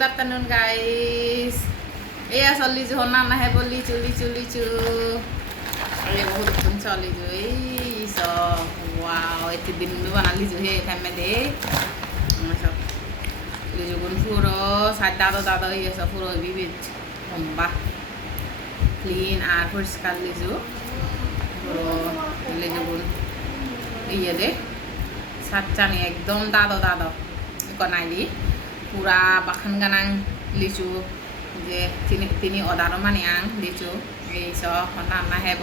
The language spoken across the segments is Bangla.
good afternoon guys. এই আসল লিচু হন না হে বল লিচু লিচু লিচু আরে বহুত তুম চলি লিচু এই সব ওয়াও এতে দিন বানা লিচু হে ফেমে দে সব লিচু গুন পুরো সাদা দাদা ইয়ে সব পুরো বিবিধ লম্বা ক্লিন আর পরিষ্কার লিচু পুরো লিচু গুন ইয়ে দে সাচ্চানি একদম দাদা কনাইলি পুরা বাখান গানাং লিচু যে তিনি অর্ডার মানে আং লিচু এই সব না হেব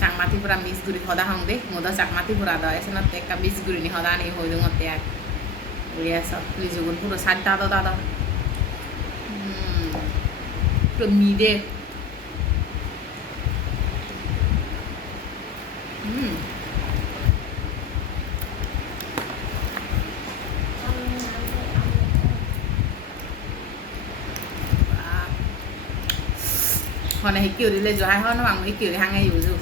চাংমাতি পুরা মিস গুড়ি সদা হং দে মোদা চাকমাতি পুরা দ এসনত একটা মিস গুড়ি নি সদা নি হই দঙতে আক উড়িয়া সব লিচু গুন পুরো সাত দাদা পুরো মিদে hôm nay kiểu đi lên rồi hai hôm nó bằng cái kiểu đi hàng ngày dù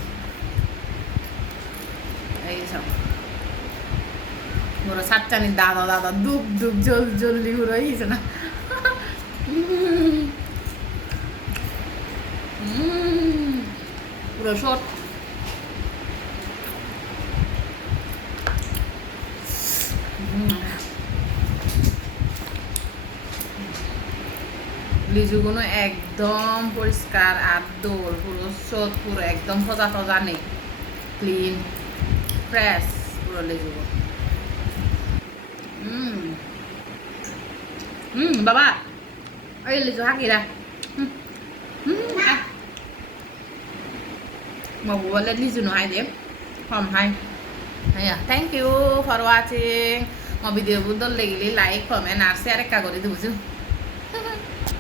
đây sao một sát chân đi đào đục jol liu đấy sao na rồi sốt লিচুগুলো একদম পরিষ্কার আর দোল পুরো সত পুরো একদম ফজা নেই ক্লিন ফ্রেশ পুরো লিচুগুলো বাবা ওই লিচু হাকিরা một bữa lên đi dùn hai điểm hòm hay thank you for watching một video bút đôn like comment and share cái cả của đi